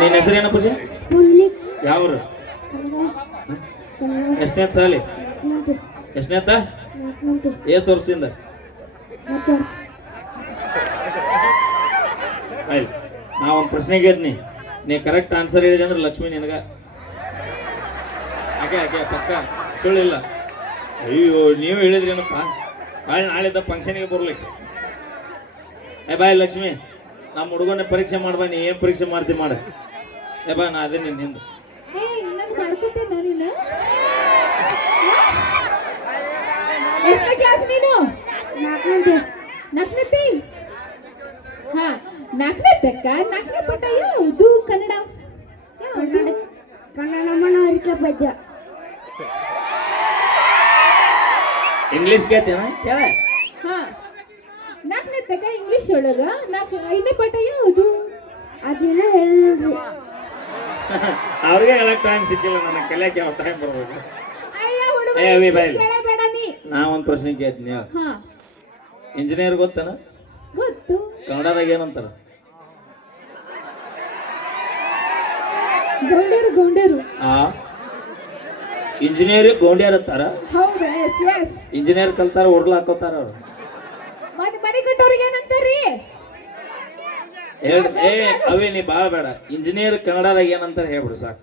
ನಿನ್ನ ಹೆಸರೇನ ಪೂಜೆ? ಯಾವ್ರು? ಎಷ್ಟನೇ ಸಾಲಿ? ಎಷ್ಟನೇತ? ಎಷ್ಟು ವರ್ಷದಿಂದ? ಆಯ್ತು, ನಾ ಒಂದು ಪ್ರಶ್ನೆ ಕೇಳ್ತೀನಿ, ನೀ ಕರೆಕ್ಟ್ ಆನ್ಸರ್ ಹೇಳಿದೆ ಅಂದ್ರೆ ಲಕ್ಷ್ಮಿ ನಿನಗ. ಹಾಗೆ ಹಾಗೆ ಪಕ್ಕ ಸುಳ್ಳಿಲ್ಲ. ಅಯ್ಯೋ ನೀವು ಹೇಳಿದ್ರೇನಪ್ಪ, ಬಾಯ್ ನಾಳಿದ್ದ ಫಂಕ್ಷನ್ಗೆ ಬರ್ಲಿಕ್ಕೆ. ಬಾಯ್ ಲಕ್ಷ್ಮಿ, ನಮ್ಮ ಹುಡುಗನ ಪರೀಕ್ಷೆ ಮಾಡ್ಬಾ. ನೀ ಏನು ಪರೀಕ್ಷೆ ಮಾಡ್ತಿ ಮಾಡ. ಬಾ, ನಾ ಅದೇ ನಿನ್ನ ಹಿಂದೆ. ನಾಲ್ಕನೇ ಪುಟ ಯಾವುದು? ಕನ್ನಡ. ಕನ್ನಡ ಮನವರಿಕೆ ಪದ್ಯ. ಇಂಗ್ಲಿಷ್ ಕೇಳ್ತೇನ ಕೇಳ. ಹಾ, ನಾಲ್ಕನೇ ತಕ್ಕ ಇಂಗ್ಲಿಷ್ ಒಳಗ ಐದನೇ ಪಾಠ ಯಾವುದು? ಅದನ್ನ ಹೇಳಿದ್ರಿ. ಅವ್ರಿಗೆ ಹೇಳಕ್ ಟೈಮ್ ಸಿಕ್ಕಿಲ್ಲ, ನನಗೆ ಕಲಿಯಕ್ಕೆ ಯಾವ ಟೈಮ್ ಬರ್ಬೇಕು. ನಾ ಒಂದು ಪ್ರಶ್ನೆ ಕೇಳ್ತೀನಿ. ಇಂಜಿನಿಯರ್ ಗೊತ್ತೇನ? ಗೊತ್ತು. ಕನ್ನಡದಾಗ ಏನಂತಾರ? ಗೌಂಡ್ಯರು. ಗೌಂಡ್ಯರು. ಇಂಜಿನಿಯರ್ ಗೌಂಡ್ಯಾರ ಅಂತಾರ. ಹೌದಾ? ಇಂಜಿನಿಯರ್ ಕಲ್ತಾರ, ಹೊಡ್ಲ ಹಾಕೋತಾರ ಅವ್ರು. ಮನೆ ಕಟ್ಟೋರಿಗೆ ಏನಂತಾರಿ? ಅವೇ ನೀ ಬಾಳ ಬೇಡ. ಇಂಜಿನಿಯರ್ ಕನ್ನಡದಾಗ ಏನಂತಾರ ಹೇಳ್ಬಿಡು ಸಾಕು.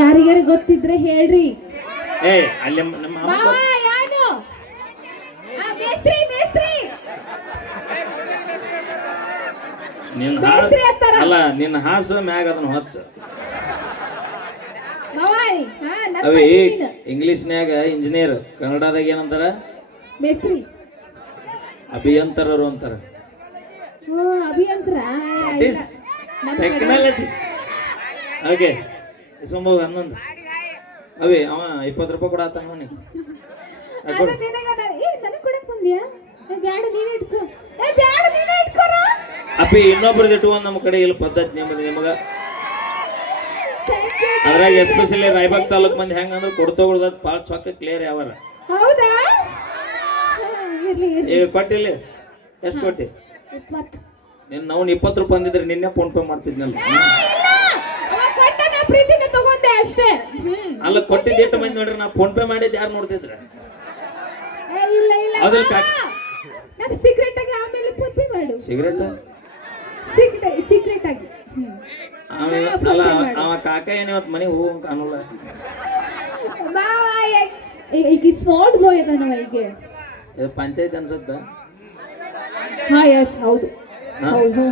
ಯಾರಿಗಾರ ಗೊತ್ತಿದ್ರೆ ಹೇಳ್ರಿ. ಅಲ್ಲಿ ಅಲ್ಲ, ನಿನ್ನ ಹಾಸು ಮ್ಯಾಗ ಅದನ್ನ ಹೊಚ್ಚ. ಅವೇ ಇಂಗ್ಲಿಷ್ನ್ಯಾಗ ಇಂಜಿನಿಯರ್, ಕನ್ನಡದಾಗ ಏನಂತಾರ? ಮೇಸ್ತ್ರಿ. ಅಭಿಯಂತರರು ಅಂತಾರ. ಅಭಿಯಂತರ. ಟೆಕ್ನಾಲಜಿ. ಓಕೆ, ಸಂಭವ 11. ಅವೇ ಅವ 20 ರೂಪಾಯಿ ಕೊಡಾತ ನೋಡಿ. ಅಪ್ಪಿ ಇನ್ನೊಬ್ರದ್ದು ಇಟ್ಕೊಂಡು ನಮ್ಮ ಕಡೆ ಇಲ್ಲ ಪದ್ಧತಿ ನಿಮಗ. ಅದ್ರಾಗ ಎಸ್ಪೆಷಲಿ ರಾಯಬಾಗ್ ತಾಲೂಕ್ ಮಂದಿ ಹೆಂಗಂದ್ರೆ ಕೊಡ್ತಗೊಳ್ದ ಭಾಳ ಚೊಕ್ಕ ಕ್ಲಿಯರ್ ಯಾವಾರ. ಈಗ ಕೊಟ್ಟಿಲ್ಲ? ಎಷ್ಟು ಕೊಟ್ಟಿ? ನಿನ್ನ ನಾವು 20 ರೂಪಾಯಿ ಅಂದಿದ್ರೆ ನಿನ್ನೆ ಫೋನ್ ಪೇ ಮಾಡ್ತಿದ್ನಲ್ಲ. ಅಲ್ಲ, ಕೊಟ್ಟಿದ್ದ ಎಷ್ಟು ಮಂದಿ ನೋಡ್ರಿ, ನಾ ಫೋನ್ ಪೇ ಮಾಡಿದ್ದು ಯಾರು ನೋಡ್ತಿದ್ರ? ಸೀಕ್ರೆಟ್ ಆಗಿ ಆಮೇಲೆ ಫೋನ್ ಪೇ ಮಾಡು. ಸೀಕ್ರೆಟ್ ಆಗಿ. ಅಲ್ಲ, ಅವ ಕಾಕ ಏನಿವತ್ತು ಮನೆಗೆ ಹೋಗಂಗ ಕಾಣಲ್ಲ. ಈಗ ಸ್ಮಾರ್ಟ್ ಬಾಯ್ ಅದಾನವ. ಈಗ ಪಂಚಾಯತ್ ಅನ್ಸತ್ತ. ಹೌದು.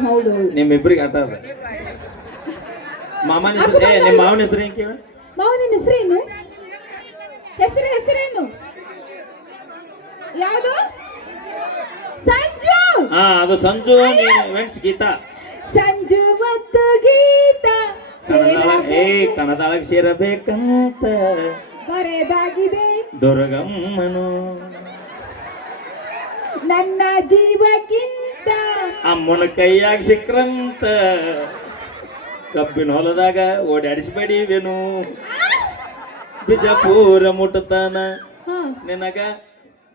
ಹೌದು. ನಿಮ್ಮಿಬ್ರಿಗೆ ಆಟ ಅದ. ಮಾಮನ ಹೆಸರು? ನಿಮ್ಮ ಮಾವನ ಹೆಸರು ಏನ್ ಕೇಳ? ಮಾವನ ಹೆಸರೇನು? ಹೆಸರೇನು? ಯಾವುದು? ಸಂಜು. ಅದು ಸಂಜು. ವೆಂಟ್ಸ್ ಗೀತಾ. ಸಂಜು ಮತ್ತು ಗೀತಾ ಕನ್ನಡದಾಗ ಸೇರಬೇಕಂತ ಬರೆದಾಗಿದೆ ದುರ್ಗಮ್ಮನು. ನನ್ನ ಜೀವಕ್ಕಿಂತ ಅಮ್ಮನ ಕೈಯಾಗ ಸಿಕ್ರಂತ ಕಬ್ಬಿನ ಹೊಲದಾಗ ಓಡಾಡಿಸ್ಬೇಡಿವೇನು. ಬಿಜಾಪುರ ಮುಟ್ಟತಾನ ನಿನಗ.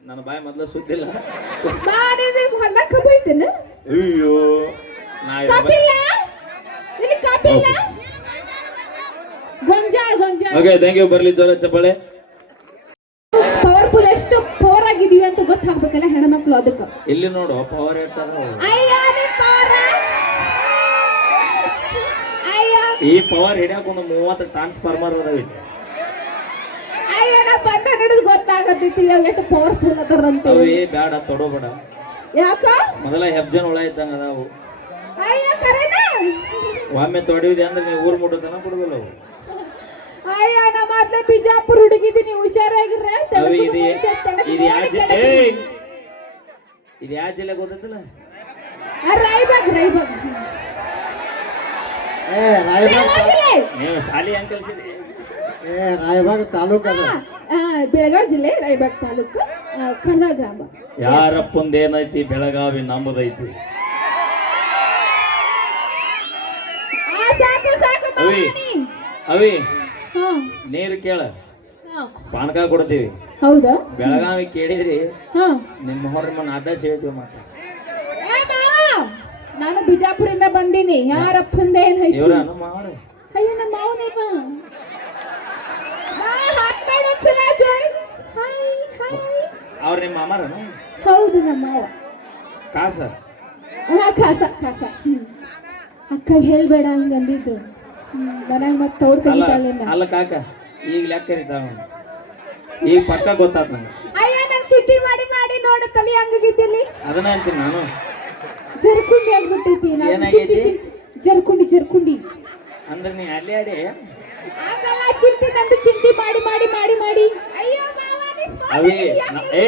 ನನ್ನ ಬಾಯಿ ಮೊದ್ಲ ಸುದ್ದಿಲ್ಲ. ಅಯ್ಯೋ, ಥ್ಯಾಂಕ್ ಯು. ಬರ್ಲಿ ಜೋರ ಚಪ್ಪಾಳೆ. ಪವರ್ಫುಲ್, ಎಷ್ಟು ಪವರ್ ಆಗಿದೀವಿ ಅಂತ ಗೊತ್ತಾಗ್ಬೇಕಲ್ಲ ಹೆಣ್ಮಕ್ಳು. ಅದಕ್ಕೆ ಇಲ್ಲಿ ನೋಡು ಪವರ್ ಇರ್ತಾರ. ಈ ಪವರ್ ಹಿಡಿಯಾಕೊಂಡು 30 ಟ್ರಾನ್ಸ್ಫಾರ್ಮರ್ ಅದಾವ. ಗೊತ್ತಾಗತೈತಿ ಎಷ್ಟು ಪವರ್ಫುಲ್ ಅದಾರಂತ. ಬೇಡ, ತೊಡೋಬೇಡ. ಯಾಕ? ಮೊದಲ ಹೆಬ್ಜನ್ ಹುಳ ಇದ್ದಂಗ ಅದಾವು. ಒಮ್ಮೆ ತೊಡಿವಿದೆ ಅಂದ್ರೆ ನೀವು ಊರ್ ಮುಟ್ಟತನ ಬಿಡುದಿಲ್ಲ ಅವು. ನಮ್ಮ ಮೊದ್ಲೇ ಬಿಜಾಪುರ ಹುಡುಗಿದ್ದೀನಿ, ಹುಷಾರಾಗಿರ್ರೆ. ಇದು ಯಾವ ಜಿಲ್ಲೆ ಗೊತ್ತೈತಿಲ್ಲ? ರಾಯಬಾಗ್. ನೀವು ಶಾಲಿ ಹೆಂಗ್ ಕಲ್ಸಿದ್ರಿ? ರಾಯಬಾಗ್ ತಾಲೂಕು. ಬೆಳಗಾವಿ ಜಿಲ್ಲೆ, ರಾಯಬಾಗ್ ತಾಲೂಕು, ಖಂಡಾ ಗ್ರಾಮ. ಯಾರಪ್ಪಂದೇನೈತಿ? ಬೆಳಗಾವಿ ನಮ್ಮದೈತಿ. ಅವಿ ನೀರು ಕೇಳ, ಪಾನಕ ಕೊಡ್ತೀವಿ. ಹೌದಾ ಬೆಳಗಾವಿ ಕೇಳಿದ್ರಿ ಹಾ ನಿಮ್ಮ ಹೊರಮನ್ ಅಡ್ಡ ಸೇಳ್ತೀವಿ ಮಾತ್ರ ಏ ಮಾವ, ನಾನು ಬಿಜಾಪುರಿಂದ ಬಂದೀನಿ. ಯಾರಪ್ಪಂದ ಏನ್ ಐತಿ? ಇವ್ರ ನಮ್ಮ ಅವ್ರೆ ಅಯ್ಯೋ ನಮ್ಮ ಮಾವನೇವ ಒಂದ್ಸಲ ಜೋರ್ ಹಾಯ್ ಹಾಯ್. ಅವ್ರ ನಿಮ್ಮ ಮಾಮಾರನ ಹೌದು ನಮ್ಮ ಮಾವ. ಕಾಸ ಹಾ ಕಾಸ ಕಾಸ. ಅಕ್ಕ ಹೇಳ್ಬೇಡ ಹಂಗಂದಿದ್ದು. ನನಗ್ ಮತ್ತೆ ತೌಡ್ ಅಲ್ಲ ತೆಗಿತಾಳೆ. ಅಲ್ಲ ಕಾಕ ಈಗ ಲೆಕ್ಕ ಕರಿತಾವ ಈಗ ಪಕ್ಕ ಗೊತ್ತಾತ್ ನಂಗೆ. ಅಯ್ಯ ನನ್ ಚಿಟ್ಟಿ ಮಾಡಿ ಮಾಡಿ ನೋಡ ತಲೆ ಹಂಗಾಗಿದ್ದಲ್ಲಿ ಅದನ್ನ ಅಂತೀನಿ ನಾನು. ಜರ್ಕುಂಡಿ ಆಗ್ಬಿಟ್ಟೈತಿ. ನಾನು ಏನಾಗೈತಿ? ಜರ್ಕುಂಡಿ ಜರ್ಕುಂಡಿ ಅಂದ್ರೆ ನೀ ಅಲ್ಲೇ ಅಡಿ ಆಗಲ್ಲ. ಚಿಂಟಿ ನಂದು ಚಿಂಟಿ ಮಾಡಿ ಮಾಡಿ ಮಾಡಿ ಮಾಡಿ ಅಯ್ಯೋ ಮಾವ ನೀ ಸ್ವಾಮಿ ಅವಿ ಯಾಕೆ ಏ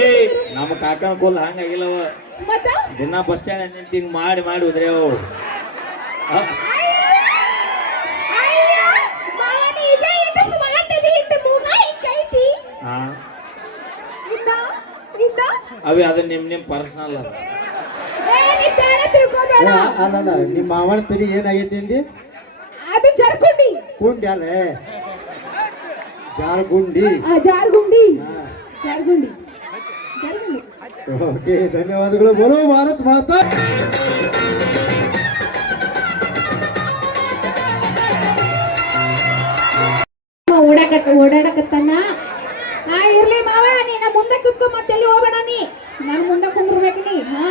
ನಮ್ಮ ಕಾಕನ ಕೋಲ್ ಹಂಗಾಗಿಲ್ಲವ. ಮತ್ತ ದಿನ ಬಸ್ ಸ್ಟ್ಯಾಂಡ್ ನಿಂತು ಹಿಂಗ್ ಮಾಡಿ ಮಾಡಿ ಉದ್ರೇವು. ಅಯ್ಯೋ ಮಾವ ನೀ ಇದೇ ಇಟ್ಟು ಸ್ಮಾರ್ಟ್ ಇದೆ. ಇಟ್ಟು ಮೂಗ ಹಿಂಗೈತಿ. ಹಾ ಇನ್ನ ಇನ್ನ ಅವಿ ಅದು ನಿಮ್ ಪರ್ಸನಲ್ ಅದ. ಏ ನೀ ಬೇರೆ ತಿಳ್ಕೊಬೇಡ. ಅಲ್ಲ ನಿಮ್ಮ ಮಾವನ ತಲೆ ಏನಾಗೈತಿ ಅಂದಿ? ಅದು ಜರ್ಕುಂಡಿ. ಗುಂಡಿ ಅಲ್ಲೇ ಜಾರ್ಗುಂಡಿ. ಜಾರ್ಗುಂಡಿ ಹಾ. ಜಾರ್ಗುಂಡಿ ಜಾರ್ಗುಂಡಿ. ಓಕೆ ಧನ್ಯವಾದಗಳು. ಬೋಲೋ ಭಾರತ್ ಮಾತಾ. ಓಡಾಡಕತ್ತಾನ. ಹಾ ಇರ್ಲಿ ಮಾವ, ನೀನ ಮುಂದೆ ಕುತ್ಕೊ. ಮತ್ತೆಲ್ಲಿ ಹೋಗೋಣ ನೀ? ನಾನು ಮುಂದೆ ಕುಂದ್ರಬೇಕು ನೀ. ಹಾ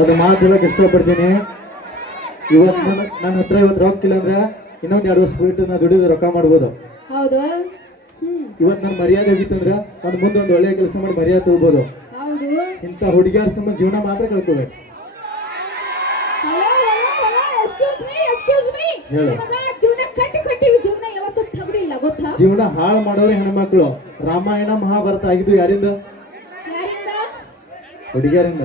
ಒಂದು ಮಾತು ಹೇಳಕ್ ಇಷ್ಟಪಡ್ತೀನಿ. ಇವತ್ತು ನನ್ನ ಹತ್ರ ಇವತ್ತು ರೊಕ್ಕ ಇಲ್ಲ ಅಂದ್ರೆ ಇನ್ನೊಂದ್ 2 ವರ್ಷ ಬಿಟ್ಟು ನಾ ದುಡಿದು ರೊಕ್ಕ ಮಾಡ್ಬೋದು. ಹೌದು. ಇವತ್ತು ನನ್ನ ಮರ್ಯಾದೆ ಹೋಗಿತ್ತಂದ್ರೆ ನಾನು ಮುಂದೆ ಒಂದು ಒಳ್ಳೆಯ ಕೆಲಸ ಮಾಡಿ ಮರ್ಯಾದೆ ತಗೋಬಹುದು. ಹೌದು. ಇಂಥ ಹುಡುಗಿಯರ ಸಂಬಂಧ ಜೀವನ ಮಾತ್ರ ಕಳ್ಕೋಬೇಕು. Hello hello excuse me excuse me. ಹೇಳು. ಜೀವನ ಕಟ್ಟಿವಿ. ಜೀವನ ಯಾವತ್ತೂ ತಗಡಿ ಇಲ್ಲ ಗೊತ್ತಾ? ಜೀವನ ಹಾಳು ಮಾಡೋರೆ ಹೆಣ್ಮಕ್ಳು. ರಾಮಾಯಣ ಮಹಾಭಾರತ ಆಗಿದ್ದು ಯಾರಿಂದ? ಯಾರಿಂದ? ಹುಡುಗಿಯರಿಂದ.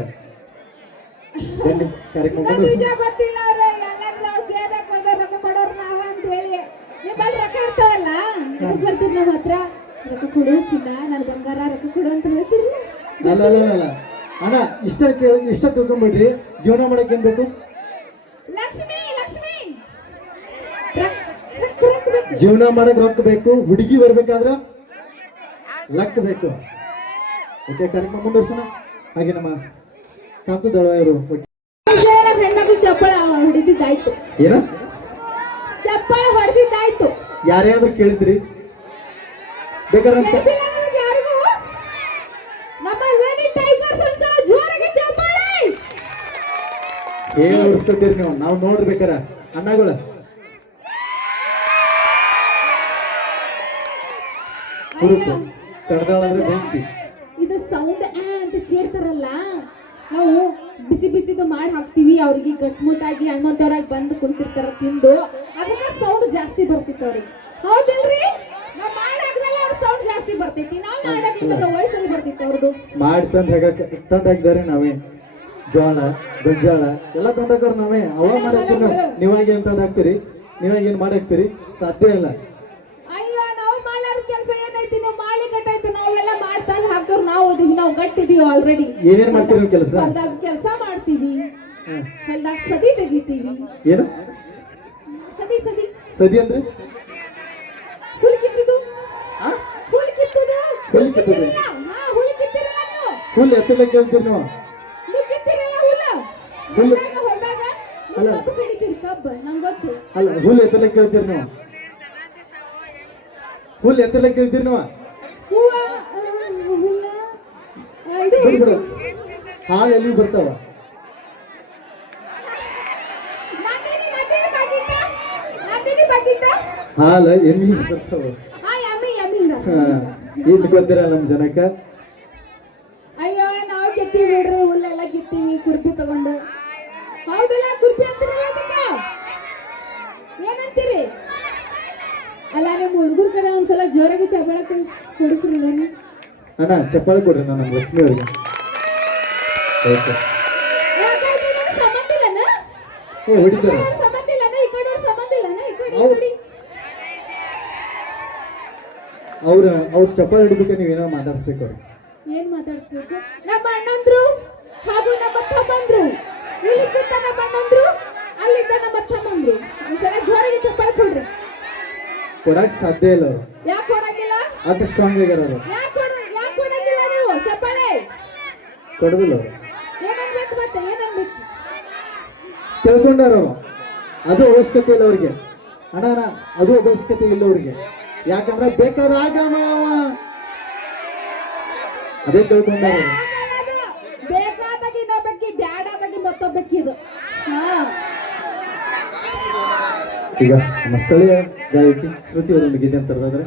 ಬನ್ನಿ ಕಾರ್ಯಕ್ರಮ ನಿಜ ಗೊತ್ತಿಲ್ಲ. ಅವ್ರು ಎಲ್ಲಾದ್ರೂ ಅವ್ರು ಕೇಳ್ದಾಗ ಕೊಡ್ತಾರೆ, ರೊಕ್ಕ ಕೊಡೋರು ನಾವ ಅಂತ ಹೇಳಿ. ನಿಮ್ಮಲ್ಲಿ ರೊಕ್ಕ ಇರ್ತಾವಲ್ಲ, ರೊಕ್ಕ ಬರ್ತೀರಿ ನಮ್ಮ ಹತ್ರ. ರೊಕ್ಕ ಕೊಡು ಚಿನ್ನ, ನನ್ನ ಬಂಗಾರ ರೊಕ್ಕ ಕೊಡು ಅಂತ ಹೇಳ್ತಿರಲ್ಲ. ಅಲ್ಲ ಅಣ್ಣ, ಇಷ್ಟ ತಿಳ್ಕೊಂಬಿಡ್ರಿ. ಜೀವನ ಮಾಡಕ್ ಏನ್ ಬೇಕು? ಲಕ್ಷ್ಮಿ ಲಕ್ಷ್ಮಿ ರೊಕ್ಕ ಬೇಕು. ಜೀವನ ಮಾಡಕ್ ರೊಕ್ಕ ಬೇಕು. ಹುಡುಗಿ ಬರ್ಬೇಕಾದ್ರ ಲಕ್ ಬೇಕು. ಓಕೆ ಕಾರ್ಯಕ್ರಮ ಮುಂದುವರ್ಸೋಣ. ಹಾಗೆ ನಮ್ಮ ಕಾಂತು ದಳವಾಯರು ಹೆಣ್ಮಕ್ಳು ಚಪ್ಪಳ ಹೊಡೆದಿದ್ದಾಯ್ತು. ಏನ ಚಪ್ಪಳ ಹೊಡೆದಿದ್ದಾಯ್ತು. ಯಾರ್ಯಾದ್ರು ಕೇಳಿದ್ರಿ? ಬೇಕಾದ್ರೆ ಕೇಳ್ಸಿಲ್ಲ ನಿಮ್ಗೆ ಯಾರಿಗೂ? ನಮ್ಮ ಲೇಡಿ ಟೈಗರ್ಸ್ ಅಂತ ಜೋರಾಗಿ ಚಪ್ಪಾಳೆ ಹೇಳಿ ಉಳಿಸ್ಕೊತೀರಿ ನೀವು. ನಾವು ನೋಡ್ಬೇಕಾರ ಅಣ್ಣಗಳ ಹುಡುಕು ಕಡ್ದಾಳಂದ್ರೆ ಬೆಂಕಿ. ಇದು ಸೌಂಡ್ ಅಂತ ಚೇರ್ತಾರಲ್ಲ, ನಾವು ಬಿಸಿ ಬಿಸಿದು ಮಾಡಿ ಹಾಕ್ತಿವಿ. ಅವ್ರಿಗೆ ಗಟ್ಮುಟ್ಟಾಗಿ ಹಣ್ಣುವಂತವ್ರಾಗಿ ಬಂದು ಕುಂತಿರ್ತಾರ ತಿಂದು. ಅದಕ್ಕೆ ಸೌಂಡ್ ಜಾಸ್ತಿ ಬರ್ತಿತ್ತು ಅವ್ರಿಗೆ. ಹೌದಿಲ್ರಿ? ನಾವು ಮಾಡಾಗ್ದಲ್ಲ ಅವ್ರ ಸೌಂಡ್ ಜಾಸ್ತಿ ಬರ್ತೈತಿ. ನಾವು ಮಾಡಾಗಿದ್ದ ವಯಸ್ಸಲ್ಲಿ ಬರ್ತಿತ್ತು ಅವ್ರದ್ದು. ಮಾಡಿ ತಂದು ಹಾಕಿದಾರೆ ನಾವೇ. ಜೋಳ ಗೊಂಜಾಳ ಎಲ್ಲ ತಂದಾಕವ್ರು ನಾವೇ. ಅವಾಗ ಮಾಡಾಕ್ತಿರಿ ನಾವು. ನೀವಾಗ ಏನ್ ತಂದು ಹಾಕ್ತಿರಿ? ನೀವಾಗ ಏನ್ ಮಾಡಾಕ್ತಿರಿ? ಸಾಧ್ಯ ಇಲ್ಲ. ಅಯ್ಯೋ ನಾವು ಮಾಡಾರ ಕೆಲಸ ಏನೈತಿ? ನೀವು ಮಾಲಿ ಗಟ್ಟಾಯ್ತು. ನಾವೆಲ್ಲ ಮಾಡ್ತಾಗ ಹಾಕೋರು ನಾವು ಇದೀವಿ. ನಾವು ಗಟ್ಟಿದೀವಿ ಆಲ್ರೆಡಿ. ಏನೇನ್ ಮಾಡ್ತೀರಿ ಕೆಲಸ? ಹೊಲ್ದಾಗ ಕೆಲಸ ಮಾಡ್ತೀವಿ. ಹೊಲ್ದಾಗ ಸದಿ ತೆಗಿತೀವಿ. ಏನು ಸದಿ ಸದಿ ಸದಿ ಅಂದ್ರೆ? ಹುಲ್ ಕಿತ್ತಿದ್ದು. ಹುಲ್ ಕಿತ್ತುದು. ಹುಲ್ ಕಿತ್ತುದು. ಹಾ ಹುಲ್ ಕಿತ್ತಿರಲ್ಲ ನೀವು. ಹುಲ್ ಎತ್ತಲ ಕೇಳ್ತೀರಿ ನಾವು. ನೀವು ಕಿತ್ತಿರಲ್ಲ ಹುಲ್ಲ. ಹುಲ್ಲು ಹೊಲ್ದಾಗ ಅಲ್ಲ. ಕಬ್ಬು ಕಡಿತೀರಿ. ಕಬ್ಬು ನಂಗೆ ಗೊತ್ತು. ಅಲ್ಲ, ಹುಲ್ ಎತ್ತಲ ಕೇಳ್ತೀರಿ ನಾವು. ಹುಲ್ ಎತ್ತಲ ಕೇಳ್ತೀರಿ ನಾವು. ಹೂವ ಹುಲ್ಲ ಇದು ಬಿಡು ಹಾಲು ಎಲ್ಲಿ ಬರ್ತಾವ? ನಂದಿನಿ ಬಗ್ಗಿದ್ದ ಹಾಲು ಎಲ್ಲಿ ಬರ್ತಾವ? ಯಮ್ಮಿ ಯಮ್ಮಿಂದ. ಇಲ್ಲಿ ಗೊತ್ತಿರಲ್ಲ ನಮ್ಮ ಜನಕ್ಕ. ಅಯ್ಯೋ ನಾವು ಕಿತ್ತೀವಿ ಬಿಡ್ರಿ. ಹುಲ್ಲೆಲ್ಲ ಕಿತ್ತೀವಿ ಕುರ್ಪಿ ತಗೊಂಡು. ಹೌದಲ್ಲ? ಕುರ್ಪಿ ಅಂತೀರಲ್ಲ ಅದಕ್ಕೆ? ಏನಂತೀರಿ? ಅಲ್ಲ ನಿಮ್ಮ ಹುಡುಗರ ಕಡೆ ಒಂದ್ಸಲ ಜೋರಾಗಿ ಚಪ್ಪಳಕ್ಕೆ ಕೊಡಿಸ್ರಿ. ನಾನು ಅಣ್ಣ ಚಪ್ಪಾಳೆ ಕೊಡ್ರಿ ನಾನು ನಮ್ಮ ಲಕ್ಷ್ಮಿ ಅವರಿಗೆ. ಓಕೆ ಸಂಬಂಧ ಇಲ್ಲನ? ಹೊಡಿತಾರೆ. ಸಂಬಂಧ ಇಲ್ಲನ? ಈ ಕಡೆ ಸಂಬಂಧ ಇಲ್ಲನ? ಈ ಕಡೆ ಈ ಕಡೆ ಅವ್ರ ಚಪ್ಪಾಳೆ ಹಿಡಿಬೇಕು. ನೀವೇನೋ ಮಾತಾಡ್ಸ್ಬೇಕು ಅವ್ರಿಗೆ. ಏನ್ ಮಾತಾಡ್ಸ್ಬೇಕು? ನಮ್ಮ ಅಣ್ಣಂದ್ರು ಹಾಗೂ ನಮ್ಮ ತಮ್ಮಂದ್ರು. ಇಲ್ಲಿದ್ದ ನಮ್ಮ ಅಣ್ಣಂದ್ರು, ಅಲ್ಲಿದ್ದ ನಮ್ಮ ತಮ್ಮಂದ್ರು. ಒಂದ್ಸಲ ಜೋರಾಗಿ ಚಪ್ಪಾಳೆ ಕೊಡ್ರಿ. ಕೊಡಕ್ ಸಾಧ್ಯ ಇಲ್ಲ ಅವ್ರು, ಯಾಕೆ ಕೊಡಂಗಿಲ್ಲ? ಅಷ್ಟು ಸ್ಟ್ರಾಂಗ್ ಆಗ್ಯಾರ ಅವರು. ಯಾಕೆ ಕೊಡಂಗಿಲ್ಲ ನೀವು? ಚಪ್ಪಾಳೆ ಕೊಡೋದಿಲ್ಲ ಅವರು, ಏನನ್ಬೇಕು ಮತ್ತೆ ಏನನ್ಬೇಕು? ತಿಳ್ಕೊಂಡಾರ ಅವರು. ಅದು ಅವಶ್ಯಕತೆ ಇಲ್ಲ ಅವ್ರಿಗೆ. ಅಣ್ಣ ಅದು ಅವಶ್ಯಕತೆ ಇಲ್ಲ ಅವ್ರಿಗೆ. ಯಾಕಂದ್ರೆ ಬೇಕಾದಾಗ ಅವ ಅದೇ ತಿಳ್ಕೊಂಡಾರ ಅವ್ರು. ಬೇಕಾದಾಗ ಇನ್ನೊಬ್ಬಕ್ಕಿ, ಬ್ಯಾಡಾದಾಗ ಮತ್ತೊಬ್ಬಕ್ಕಿ ಇದು. ಹಾ, ಈಗ ನಮ್ಮ ಸ್ಥಳೀಯ ಗಾಯಕಿ ಶ್ರುತಿ ಅವರೊಂದು ಗೀತೆ ಅಂತ ತರದಾದ್ರೆ